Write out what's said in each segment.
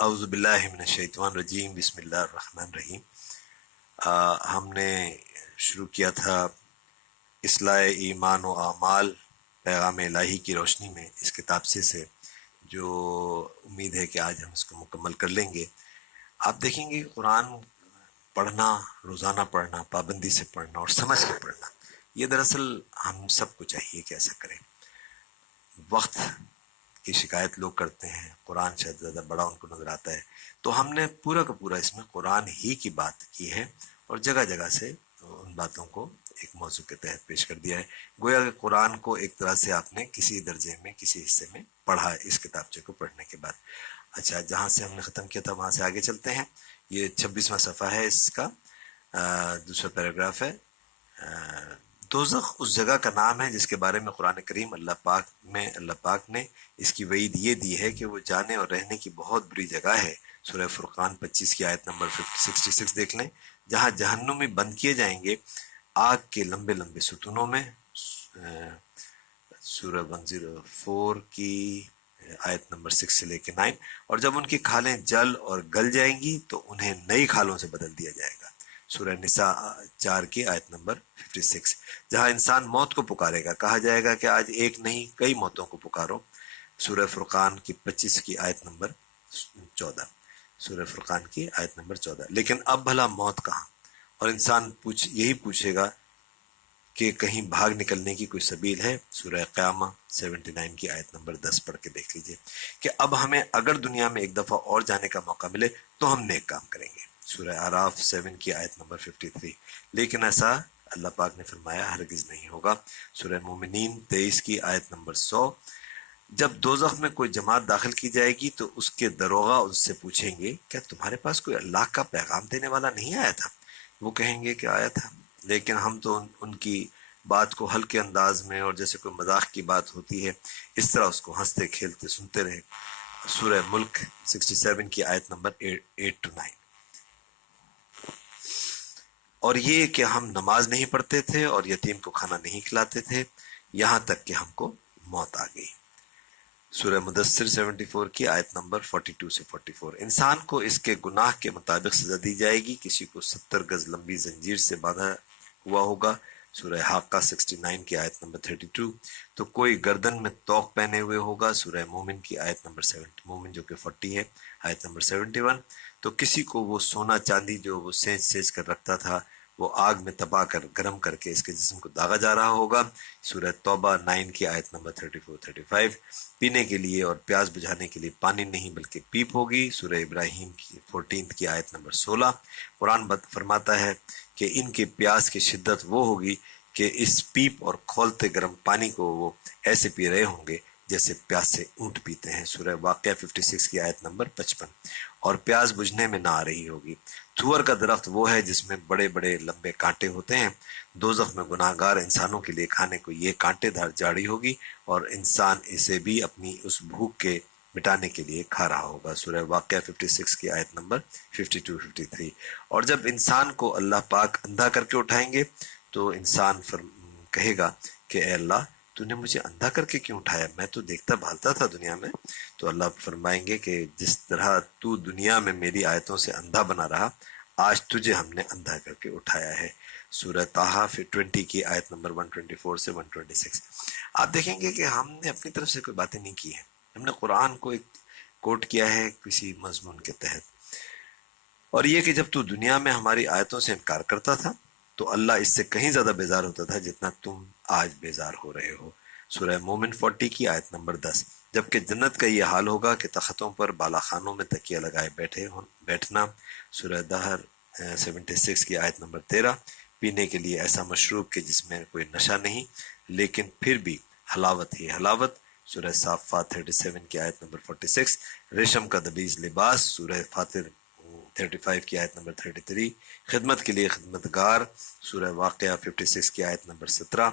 اعوذ باللہ من الشیطان الرجیم بسم اللہ الرحمن الرحیم۔ ہم نے شروع کیا تھا اصلاح ایمان و اعمال پیغام الہی کی روشنی میں اس کتاب سے جو امید ہے کہ آج ہم اس کو مکمل کر لیں گے۔ آپ دیکھیں گے قرآن پڑھنا، روزانہ پڑھنا، پابندی سے پڑھنا اور سمجھ کے پڑھنا، یہ دراصل ہم سب کو چاہیے کہ ایسا کریں۔ وقت کی شکایت لوگ کرتے ہیں، قرآن شاید زیادہ بڑا ان کو نظر آتا ہے، تو ہم نے پورا کا پورا اس میں قرآن ہی کی بات کی ہے اور جگہ جگہ سے ان باتوں کو ایک موضوع کے تحت پیش کر دیا ہے۔ گویا کہ قرآن کو ایک طرح سے آپ نے کسی درجے میں، کسی حصے میں پڑھا ہے اس کتابچے کو پڑھنے کے بعد۔ اچھا، جہاں سے ہم نے ختم کیا تھا وہاں سے آگے چلتے ہیں۔ یہ 26واں صفحہ ہے، اس کا دوسرا پیراگراف ہے۔ دوزخ اس جگہ کا نام ہے جس کے بارے میں قرآن کریم اللہ پاک نے اس کی وعید یہ دی ہے کہ وہ جانے اور رہنے کی بہت بری جگہ ہے۔ سورہ فرقان 25 کی آیت نمبر 66 دیکھ لیں، جہاں جہنمی بند کیے جائیں گے آگ کے لمبے لمبے ستونوں میں۔ سورہ 104 کی آیت نمبر 6 سے لے کے 9۔ اور جب ان کی کھالیں جل اور گل جائیں گی تو انہیں نئی کھالوں سے بدل دیا جائے گا۔ سورہ نساء 4 کی آیت نمبر 56، جہاں انسان موت کو پکارے گا، کہا جائے گا کہ آج ایک نہیں کئی موتوں کو پکارو۔ سورہ فرقان کی 25 کی آیت نمبر 14۔ سورہ فرقان کی آیت نمبر 14۔ لیکن اب بھلا موت کہاں؟ اور انسان یہی پوچھے گا کہ کہیں بھاگ نکلنے کی کوئی سبیل ہے؟ سورہ قیامہ 79 کی آیت نمبر 10 پڑھ کے دیکھ لیجئے کہ اب ہمیں اگر دنیا میں ایک دفعہ اور جانے کا موقع ملے تو ہم نیک کام کریں گے۔ سورہ اعراف 7 کی آیت نمبر 53۔ لیکن ایسا اللہ پاک نے فرمایا ہرگز نہیں ہوگا۔ سورہ مومنین 23 کی آیت نمبر 100۔ جب دوزخ میں کوئی جماعت داخل کی جائے گی تو اس کے دروغہ اس سے پوچھیں گے کیا تمہارے پاس کوئی اللہ کا پیغام دینے والا نہیں آیا تھا؟ وہ کہیں گے کہ آیا تھا، لیکن ہم تو ان کی بات کو ہلکے انداز میں اور جیسے کوئی مذاق کی بات ہوتی ہے اس طرح اس کو ہنستے کھیلتے سنتے رہے۔ سورہ ملک 67 کی آیت نمبر 8-9۔ اور یہ کہ ہم نماز نہیں پڑھتے تھے اور یتیم کو کھانا نہیں کھلاتے تھے یہاں تک کہ ہم کو موت آ گئی۔ سورہ مدثر 74 کی آیت نمبر 42 سے 44۔ انسان کو اس کے گناہ کے مطابق سزا دی جائے گی۔ کسی کو 70 گز لمبی زنجیر سے باندھا ہوا ہوگا۔ سورہ حاقہ 69 کی آیت نمبر 32۔ تو کوئی گردن میں توق پہنے ہوئے ہوگا۔ سورہ مومن کی آیت نمبر 7، مومن جو کہ 40 ہے، آیت نمبر 71۔ تو کسی کو وہ سونا چاندی جو وہ سینچ سینچ کر رکھتا تھا وہ آگ میں تباہ کر گرم کر کے اس کے جسم کو داغا جا رہا ہوگا۔ سورہ توبہ 9 کی آیت نمبر 34-35۔ پینے کے لیے اور پیاس بجھانے کے لیے پانی نہیں بلکہ پیپ ہوگی۔ سورہ ابراہیم کی 14 کی آیت نمبر 16۔ قرآن فرماتا ہے کہ ان کی پیاس کی شدت وہ ہوگی کہ اس پیپ اور کھولتے گرم پانی کو وہ ایسے پی رہے ہوں گے جیسے پیاسے اونٹ پیتے ہیں۔ سورہ واقعہ 56 کی آیت نمبر 55۔ اور پیاس بجھنے میں نہ آ رہی ہوگی۔ تھور کا درخت وہ ہے جس میں بڑے بڑے لمبے کانٹے ہوتے ہیں۔ دوزخ میں گناہ گار انسانوں کے لیے کھانے کو یہ کانٹے دار جاڑی ہوگی اور انسان اسے بھی اپنی اس بھوک کے مٹانے کے لیے کھا رہا ہوگا۔ سورہ واقعہ 56 کی آیت نمبر 52-53۔ اور جب انسان کو اللہ پاک اندھا کر کے اٹھائیں گے تو انسان کہے گا کہ اے اللہ تو نے مجھے اندھا کر کے کیوں اٹھایا؟ میں تو دیکھتا بھالتا تھا دنیا میں۔ تو اللہ فرمائیں گے کہ جس طرح تو دنیا میں میری آیتوں سے اندھا بنا رہا، آج تجھے ہم نے اندھا کر کے اٹھایا ہے۔ سورہ طٰہٰ 20 کی آیت نمبر 124 سے 126۔ آپ دیکھیں گے کہ ہم نے اپنی طرف سے کوئی باتیں نہیں کی ہیں، ہم نے قرآن کو ایک کوٹ کیا ہے کسی مضمون کے تحت۔ اور یہ کہ جب تو دنیا میں ہماری آیتوں سے انکار کرتا تھا تو اللہ اس سے کہیں زیادہ بیزار ہوتا تھا جتنا تم آج بیزار ہو رہے ہو۔ سورہ مومن 40 کی آیت نمبر 10۔ جبکہ جنت کا یہ حال ہوگا کہ تختوں پر بالا خانوں میں تکیہ لگائے بیٹھنا۔ سورہ دہر 76 کی آیت نمبر 13۔ پینے کے لیے ایسا مشروب کہ جس میں کوئی نشہ نہیں لیکن پھر بھی حلاوت ہی حلاوت۔ سورہ صافات 37 کی آیت نمبر 46۔ ریشم کا دبیز لباس۔ سورہ فاطر 35 کی آیت نمبر 33۔ خدمت کے لیے خدمتگار۔ سورہ واقعہ 56 کی آیت نمبر 17۔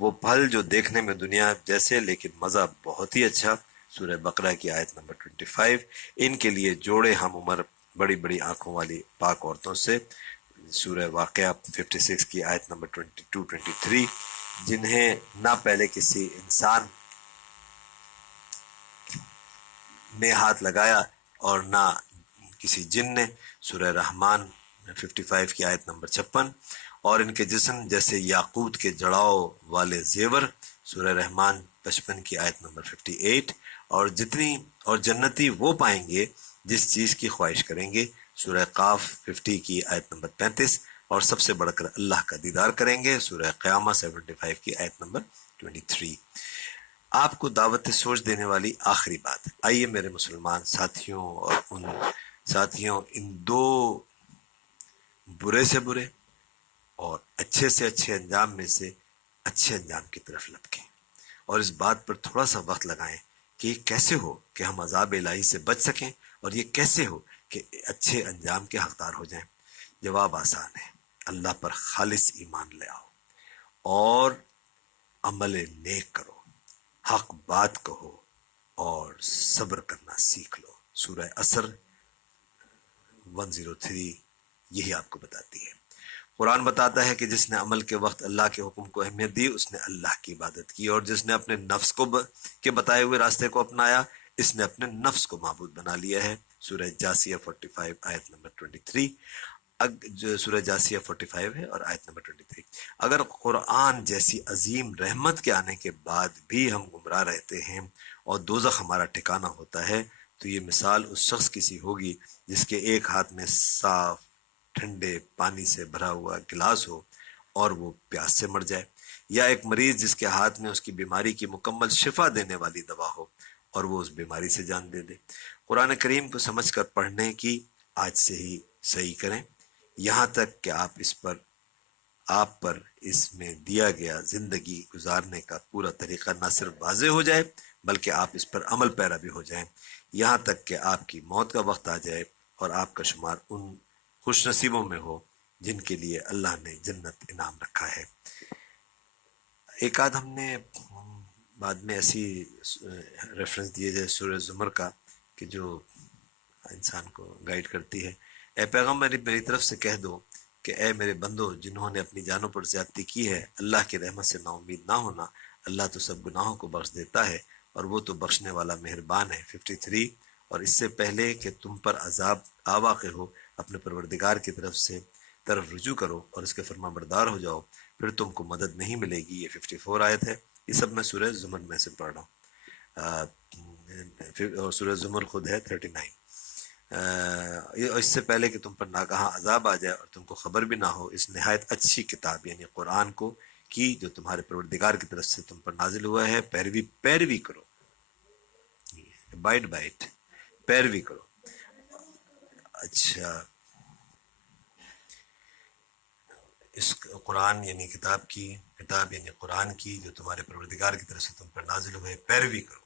وہ پھل جو دیکھنے میں دنیا جیسے لیکن مزہ بہت ہی اچھا۔ سورہ بقرہ کی آیت نمبر 25۔ ان کے لیے جوڑے ہم عمر بڑی بڑی آنکھوں والی پاک عورتوں سے۔ سورہ واقعہ 56 کی آیت نمبر 22-23۔ جنہیں نہ پہلے کسی انسان نے ہاتھ لگایا اور نہ کسی جن نے، سورہ رحمان 55 کی آیت نمبر 56، اور ان کے جسم جیسے یاقوت کے جڑاؤ والے زیور، سورہ رحمان 55 کی آیت نمبر 58، اور جنتی وہ پائیں گے جس چیز کی خواہش کریں گے، سورہ قاف 50 کی آیت نمبر 35، اور سب سے بڑھ کر اللہ کا دیدار کریں گے، سورہ قیامہ 75 کی آیت نمبر 23۔ آپ کو دعوت سوچ دینے والی آخری بات، آئیے میرے مسلمان ساتھیوں ان دو برے سے برے اور اچھے سے اچھے انجام میں سے اچھے انجام کی طرف لپکیں، اور اس بات پر تھوڑا سا وقت لگائیں کہ یہ کیسے ہو کہ ہم عذاب الہی سے بچ سکیں، اور یہ کیسے ہو کہ اچھے انجام کے حقدار ہو جائیں۔ جواب آسان ہے، اللہ پر خالص ایمان لے آؤ اور عمل نیک کرو، حق بات کہو اور صبر کرنا سیکھ لو۔ سورہ عصر 103 یہی آپ کو بتاتی ہے۔ قرآن بتاتا ہے کہ جس نے عمل کے وقت اللہ کے حکم کو اہمیت دی، اس نے اللہ کی عبادت کی، اور جس نے اپنے نفس کے بتائے ہوئے راستے کو اپنایا، اس نے اپنے نفس کو معبود بنا لیا ہے۔ سورہ جاسیہ 45 آیت نمبر 23، سورہ جاسیہ 45 ہے اور آیت نمبر 23۔ اگر قرآن جیسی عظیم رحمت کے آنے کے بعد بھی ہم گمراہ رہتے ہیں اور دوزخ ہمارا ٹھکانہ ہوتا ہے، تو یہ مثال اس شخص کی سی ہوگی جس کے ایک ہاتھ میں صاف ٹھنڈے پانی سے بھرا ہوا گلاس ہو اور وہ پیاس سے مر جائے، یا ایک مریض جس کے ہاتھ میں اس کی بیماری کی مکمل شفا دینے والی دوا ہو اور وہ اس بیماری سے جان دے دے۔ قرآن کریم کو سمجھ کر پڑھنے کی آج سے ہی صحیح کریں، یہاں تک کہ آپ پر اس میں دیا گیا زندگی گزارنے کا پورا طریقہ نہ صرف واضح ہو جائے بلکہ آپ اس پر عمل پیرا بھی ہو جائیں، یہاں تک کہ آپ کی موت کا وقت آ جائے اور آپ کا شمار ان خوش نصیبوں میں ہو جن کے لیے اللہ نے جنت انعام رکھا ہے۔ ایک آدھ ہم نے بعد میں ایسی ریفرنس دیے جائے سورہ زمر کا کہ جو انسان کو گائیڈ کرتی ہے۔ اے پیغمبر میری طرف سے کہہ دو کہ اے میرے بندو جنہوں نے اپنی جانوں پر زیادتی کی ہے، اللہ کی رحمت سے نا امید نہ ہونا، اللہ تو سب گناہوں کو بخش دیتا ہے اور وہ تو بخشنے والا مہربان ہے۔ 53، اور اس سے پہلے کہ تم پر عذاب آ واقع ہو، اپنے پروردگار کی طرف رجوع کرو اور اس کے فرما بردار ہو جاؤ، پھر تم کو مدد نہیں ملے گی۔ یہ 54 آیت ہے۔ یہ سب میں سورہ زمر میں سے پڑھ رہا ہوں، اور سورہ زمر خود ہے 39۔ اس سے پہلے کہ تم پر ناگہاں عذاب آ جائے اور تم کو خبر بھی نہ ہو، اس نہایت اچھی کتاب یعنی قرآن کو کی جو تمہارے پروردگار کی طرف سے تم پر نازل ہوا ہے، پیروی کرو، بائٹ پیروی کرو۔ اچھا، اس قرآن یعنی کتاب یعنی قرآن کی جو تمہارے پروردگار کی طرف سے تم پر نازل ہوئے پیروی کرو،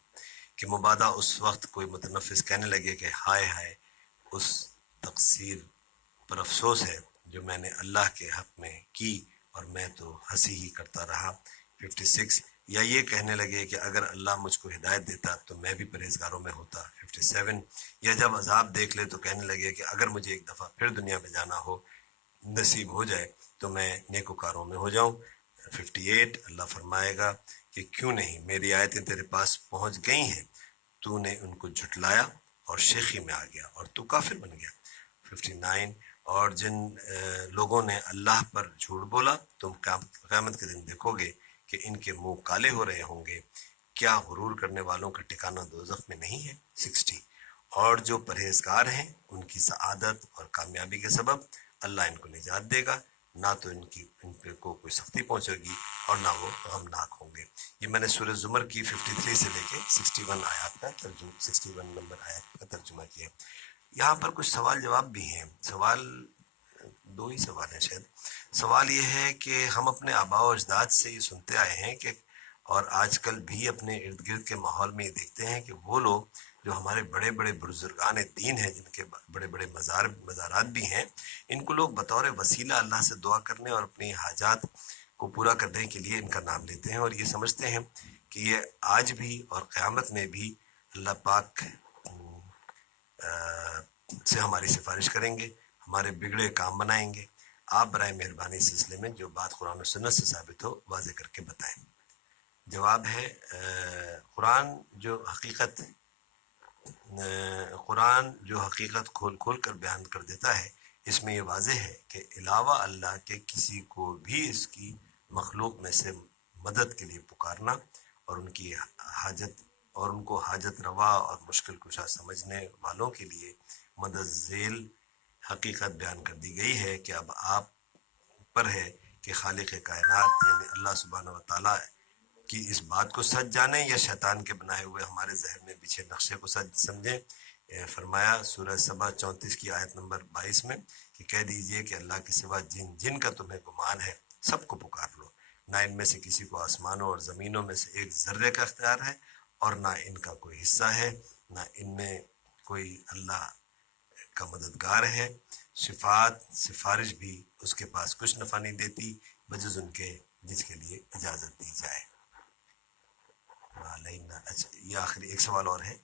کہ مبادا اس وقت کوئی متنفس کہنے لگے کہ ہائے ہائے، اس تقصیر پر افسوس ہے جو میں نے اللہ کے حق میں کی اور میں تو ہنسی ہی کرتا رہا۔ 56، یا یہ کہنے لگے کہ اگر اللہ مجھ کو ہدایت دیتا تو میں بھی پرہیزگاروں میں ہوتا۔ 57، یا جب عذاب دیکھ لے تو کہنے لگے کہ اگر مجھے ایک دفعہ پھر دنیا میں جانا ہو نصیب ہو جائے تو میں نیکوکاروں میں ہو جاؤں۔ 58، اللہ فرمائے گا کہ کیوں نہیں، میری آیتیں تیرے پاس پہنچ گئی ہیں، تو نے ان کو جھٹلایا اور شیخی میں آ گیا اور تو کافر بن گیا۔ 59، اور جن لوگوں نے اللہ پر جھوٹ بولا تم قیامت کے دن دیکھو گے کہ ان کے منہ کالے ہو رہے ہوں گے، کیا غرور کرنے والوں کا ٹھکانہ دوزخ میں نہیں ہے۔ 60، اور جو پرہیزگار ہیں ان کی سعادت اور کامیابی کے سبب اللہ ان کو نجات دے گا، نہ تو ان پہ کوئی سختی پہنچے گی اور نہ وہ غمناک ہوں گے۔ یہ میں نے سورہ زمر کی 53 سے لے کے 61 آیات کا 61 نمبر آیات کا ترجمہ کیا۔ یہاں پر کچھ سوال جواب بھی ہیں۔ دو ہی سوال ہیں شاید۔ سوال یہ ہے کہ ہم اپنے آباء و اجداد سے یہ سنتے آئے ہیں کہ اور آج کل بھی اپنے ارد گرد کے ماحول میں یہ دیکھتے ہیں کہ وہ لوگ جو ہمارے بڑے بڑے بزرگان دین ہیں، جن کے بڑے بڑے مزارات بھی ہیں، ان کو لوگ بطور وسیلہ اللہ سے دعا کرنے اور اپنی حاجات کو پورا کرنے کے لیے ان کا نام لیتے ہیں، اور یہ سمجھتے ہیں کہ یہ آج بھی اور قیامت میں بھی اللہ پاک سے ہماری سفارش کریں گے، ہمارے بگڑے کام بنائیں گے۔ آپ برائے مہربانی اس سلسلے میں جو بات قرآن و سنت سے ثابت ہو واضح کر کے بتائیں۔ جواب ہے، قرآن جو حقیقت قرآن جو حقیقت کھول کھول کر بیان کر دیتا ہے، اس میں یہ واضح ہے کہ علاوہ اللہ کے کسی کو بھی اس کی مخلوق میں سے مدد کے لیے پکارنا اور ان کی حاجت اور ان کو حاجت روا اور مشکل کشا سمجھنے والوں کے لیے مدد ذیل حقیقت بیان کر دی گئی ہے کہ اب آپ پر ہے کہ خالق کائنات یعنی اللہ سبحانہ و تعالیٰ کی اس بات کو سچ جانیں یا شیطان کے بنائے ہوئے ہمارے ذہن میں بچھے نقشے کو سچ سمجھیں۔ فرمایا سورہ سبا 34 کی آیت نمبر 22 میں کہ کہہ دیجئے کہ اللہ کے سوا جن کا تمہیں گمان ہے سب کو پکار لو، نہ ان میں سے کسی کو آسمانوں اور زمینوں میں سے ایک ذرے کا اختیار ہے اور نہ ان کا کوئی حصہ ہے، نہ ان میں کوئی اللہ کا مددگار ہے۔ شفاعت سفارش بھی اس کے پاس کچھ نفع نہیں دیتی بجز ان کے جس کے لیے اجازت دی جائے۔ اچھا یہ آخری ایک سوال اور ہے،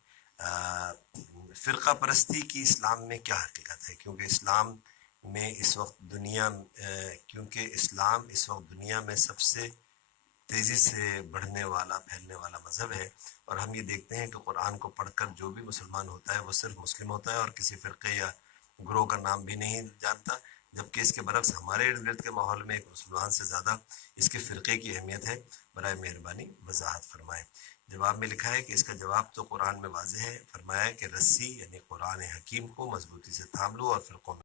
فرقہ پرستی کی اسلام میں کیا حقیقت ہے؟ کیونکہ اسلام اس وقت دنیا میں سب سے تیزی سے بڑھنے والا پھیلنے والا مذہب ہے، اور ہم یہ دیکھتے ہیں کہ قرآن کو پڑھ کر جو بھی مسلمان ہوتا ہے وہ صرف مسلم ہوتا ہے اور کسی فرقے یا گروہ کا نام بھی نہیں جانتا، جبکہ اس کے برعکس ہمارے ارد گرد کے ماحول میں ایک مسلمان سے زیادہ اس کے فرقے کی اہمیت ہے۔ برائے مہربانی وضاحت فرمائیں۔ جواب میں لکھا ہے کہ اس کا جواب تو قرآن میں واضح ہے، فرمایا ہے کہ رسی یعنی قرآن حکیم کو مضبوطی سے تھام لو اور فرقوں میں